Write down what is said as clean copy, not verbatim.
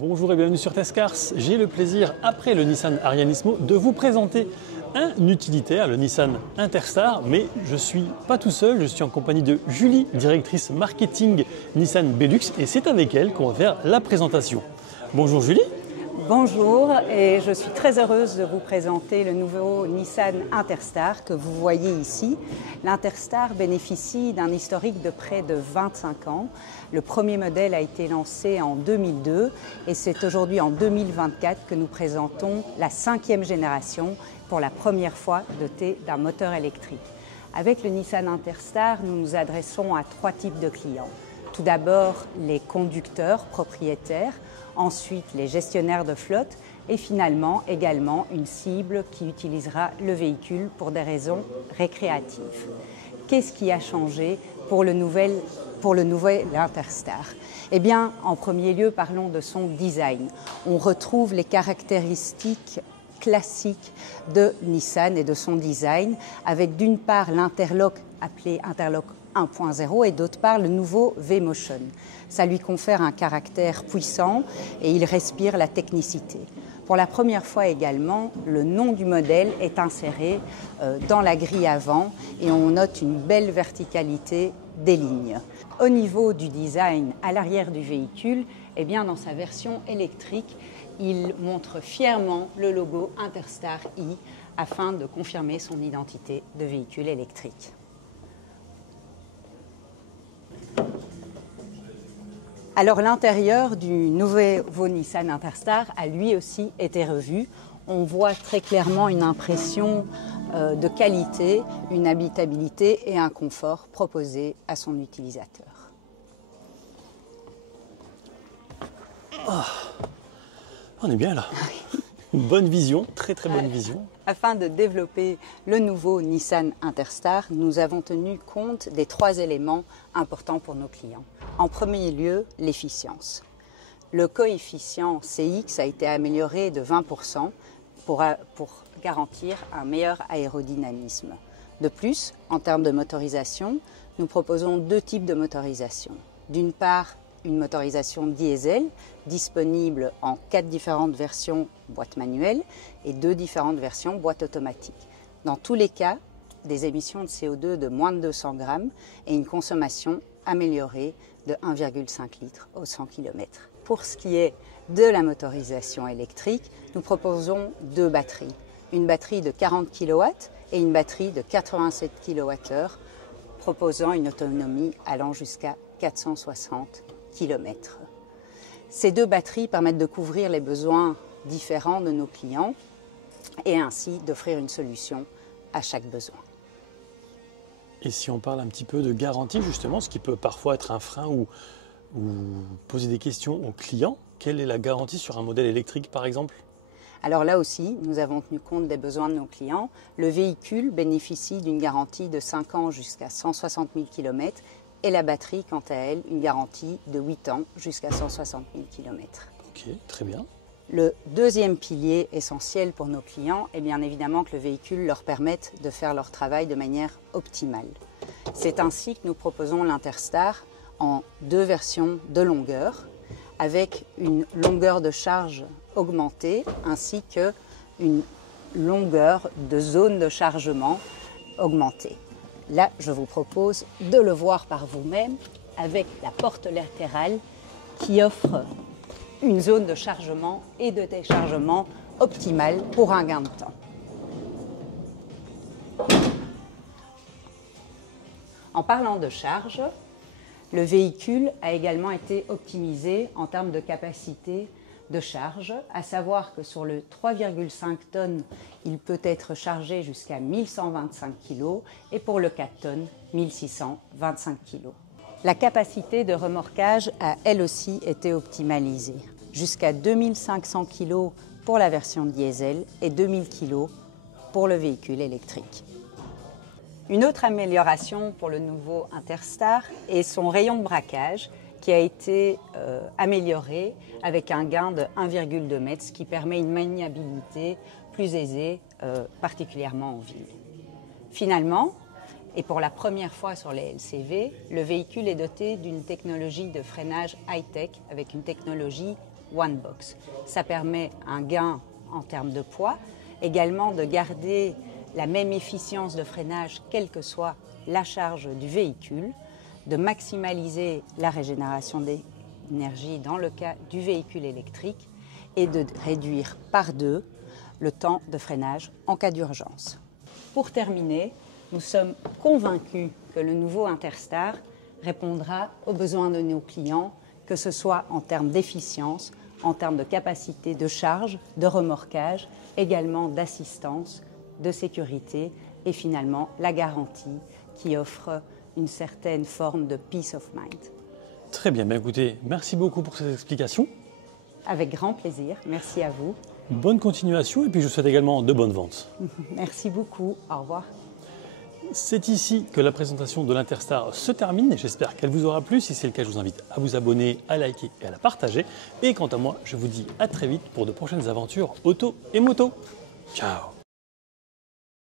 Bonjour et bienvenue sur Testcars. J'ai le plaisir, après le Nissan Arianismo, de vous présenter un utilitaire, le Nissan Interstar. Mais je ne suis pas tout seul, je suis en compagnie de Julie, directrice marketing Nissan Belux. Et c'est avec elle qu'on va faire la présentation. Bonjour Julie. Bonjour, et je suis très heureuse de vous présenter le nouveau Nissan Interstar que vous voyez ici. L'Interstar bénéficie d'un historique de près de 25 ans. Le premier modèle a été lancé en 2002 et c'est aujourd'hui en 2024 que nous présentons la 5e génération pour la première fois dotée d'un moteur électrique. Avec le Nissan Interstar, nous nous adressons à 3 types de clients. Tout d'abord, les conducteurs propriétaires, ensuite les gestionnaires de flotte et finalement également une cible qui utilisera le véhicule pour des raisons récréatives. Qu'est-ce qui a changé pour le nouvel Interstar? Eh bien, en premier lieu, parlons de son design. On retrouve les caractéristiques classiques de Nissan et de son design, avec d'une part l'interlock appelé interlock 1.0 et d'autre part le nouveau V-Motion. Ça lui confère un caractère puissant et il respire la technicité. Pour la première fois également, le nom du modèle est inséré dans la grille avant et on note une belle verticalité des lignes. Au niveau du design à l'arrière du véhicule, eh bien dans sa version électrique, il montre fièrement le logo Interstar i afin de confirmer son identité de véhicule électrique. Alors l'intérieur du nouveau Nissan Interstar a lui aussi été revu. On voit très clairement une impression de qualité, une habitabilité et un confort proposé à son utilisateur. Oh, on est bien là. Une bonne vision, très bonne vision. Afin de développer le nouveau Nissan Interstar, nous avons tenu compte des 3 éléments importants pour nos clients. En premier lieu, l'efficience. Le coefficient CX a été amélioré de 20% pour garantir un meilleur aérodynamisme. De plus, en termes de motorisation, nous proposons 2 types de motorisation. D'une part, une motorisation diesel disponible en 4 différentes versions boîte manuelle et 2 différentes versions boîte automatique. Dans tous les cas, des émissions de CO2 de moins de 200 grammes et une consommation améliorée de 1,5 litre au 100 km. Pour ce qui est de la motorisation électrique, nous proposons 2 batteries. Une batterie de 40 kW et une batterie de 87 kWh, proposant une autonomie allant jusqu'à 460 km. Ces 2 batteries permettent de couvrir les besoins différents de nos clients et ainsi d'offrir une solution à chaque besoin. Et si on parle un petit peu de garantie justement, ce qui peut parfois être un frein ou poser des questions aux clients, quelle est la garantie sur un modèle électrique par exemple? Alors là aussi, nous avons tenu compte des besoins de nos clients. Le véhicule bénéficie d'une garantie de 5 ans jusqu'à 160 000 km et la batterie, quant à elle, une garantie de 8 ans jusqu'à 160 000 km. Ok, très bien. Le deuxième pilier essentiel pour nos clients est bien évidemment que le véhicule leur permette de faire leur travail de manière optimale. C'est ainsi que nous proposons l'Interstar en 2 versions de longueur, avec une longueur de charge augmentée ainsi qu'une longueur de zone de chargement augmentée. Là, je vous propose de le voir par vous-même avec la porte latérale qui offre une zone de chargement et de déchargement optimale pour un gain de temps. En parlant de charge, le véhicule a également été optimisé en termes de capacité de charge, à savoir que sur le 3,5 tonnes, il peut être chargé jusqu'à 1125 kg et pour le 4 tonnes, 1625 kg. La capacité de remorquage a elle aussi été optimalisée, jusqu'à 2500 kg pour la version diesel et 2000 kg pour le véhicule électrique. Une autre amélioration pour le nouveau Interstar est son rayon de braquage qui a été amélioré avec un gain de 1,2 m, ce qui permet une maniabilité plus aisée, particulièrement en ville. Finalement, et pour la première fois sur les LCV, le véhicule est doté d'une technologie de freinage high-tech avec une technologie One Box. Ça permet un gain en termes de poids, également de garder la même efficience de freinage quelle que soit la charge du véhicule, de maximaliser la régénération d'énergie dans le cas du véhicule électrique et de réduire par 2 le temps de freinage en cas d'urgence. Pour terminer, nous sommes convaincus que le nouveau Interstar répondra aux besoins de nos clients, que ce soit en termes d'efficience, en termes de capacité de charge, de remorquage, également d'assistance, de sécurité et finalement la garantie qui offre une certaine forme de peace of mind. Très bien, écoutez, merci beaucoup pour ces explications. Avec grand plaisir, merci à vous. Bonne continuation et puis je vous souhaite également de bonnes ventes. Merci beaucoup, au revoir. C'est ici que la présentation de l'Interstar se termine et j'espère qu'elle vous aura plu. Si c'est le cas, je vous invite à vous abonner, à liker et à la partager. Et quant à moi, je vous dis à très vite pour de prochaines aventures auto et moto. Ciao!